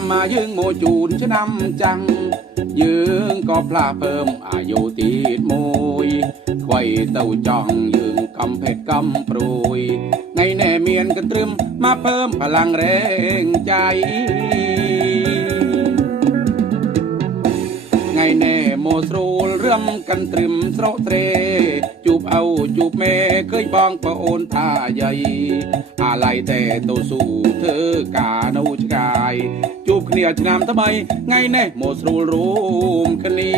ำมายึงโมจูนชะนำจัง ยึงก็พลาเพิ่มอายุติดมวยไข่เต้าจองยึงกำเพชรกำปรุยไงแน่เมียนกันตรึมมาเพิ่มพลังแรงใจ ไงแน่โมสรูลเรื่มกันตรึมโสรเตรจูบเอาจูบแม่เคยบองประโอนท่าใหญ่อะไรแต่ตัวสู้เธอกาโน จูบเคลียร์ชนามทำไม ไงแน่โมสรูรูมคณี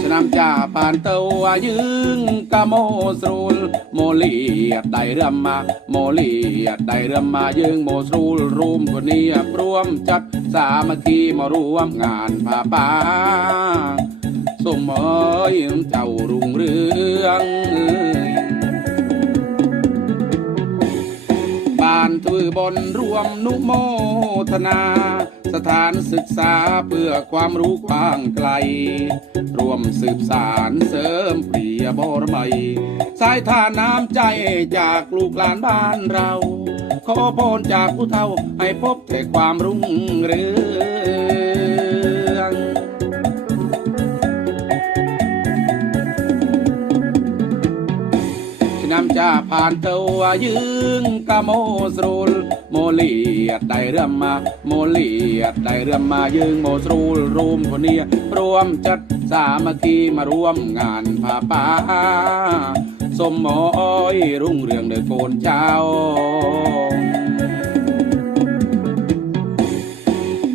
ชนามจ่าปานเตวายึงกะโมสรูลโมเลียดได้เรื่มมา โมเลียดได้เรื่มมายึงโมสรูลรูมคนนี้รวมจัดสามัคคีมารวมงานผาป่าสมเอยเจ้ารุ่งเรือง อบนรวมนุโมทนา สถานศึกษาเพื่อความรู้กว้างไกลร่วมสืบสารเสริมเปรียบรมัย สายทานน้ำใจจากลูกหลานบ้านเรา ขอพรจากผู้เฒ่าให้พบแต่ความรุ่งเรือง จะผ่านตัวยึงกะโมสรูลโมเลียดได้เรื่มมาโมเลียดได้เรื่มมายึงโมสรูลรูมคนนี้รวมจัดสามัคคีมาร่วมงานผ้าป่าสมหมอยรุ่งเรืองเดือโกนเจ้า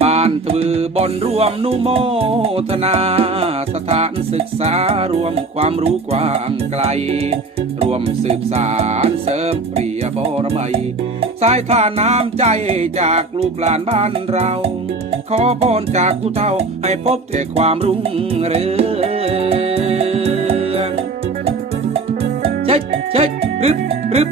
บ้านตือบนรวมนุโมทนา สถานศึกษารวมความรู้กว้างไกล รวมสืบสารเสริมเปรียบรมัย สายทานน้ำใจจากลูกหลานบ้านเรา ขอพรจากผู้เฒ่าให้พบแต่ความรุ่งเรืองเช็ดเช็ดรึบรึบ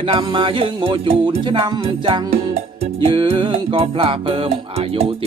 ชะนำมายึงโมจูนชะนำจัง ยึงก็พลาเพิ่มอายุติ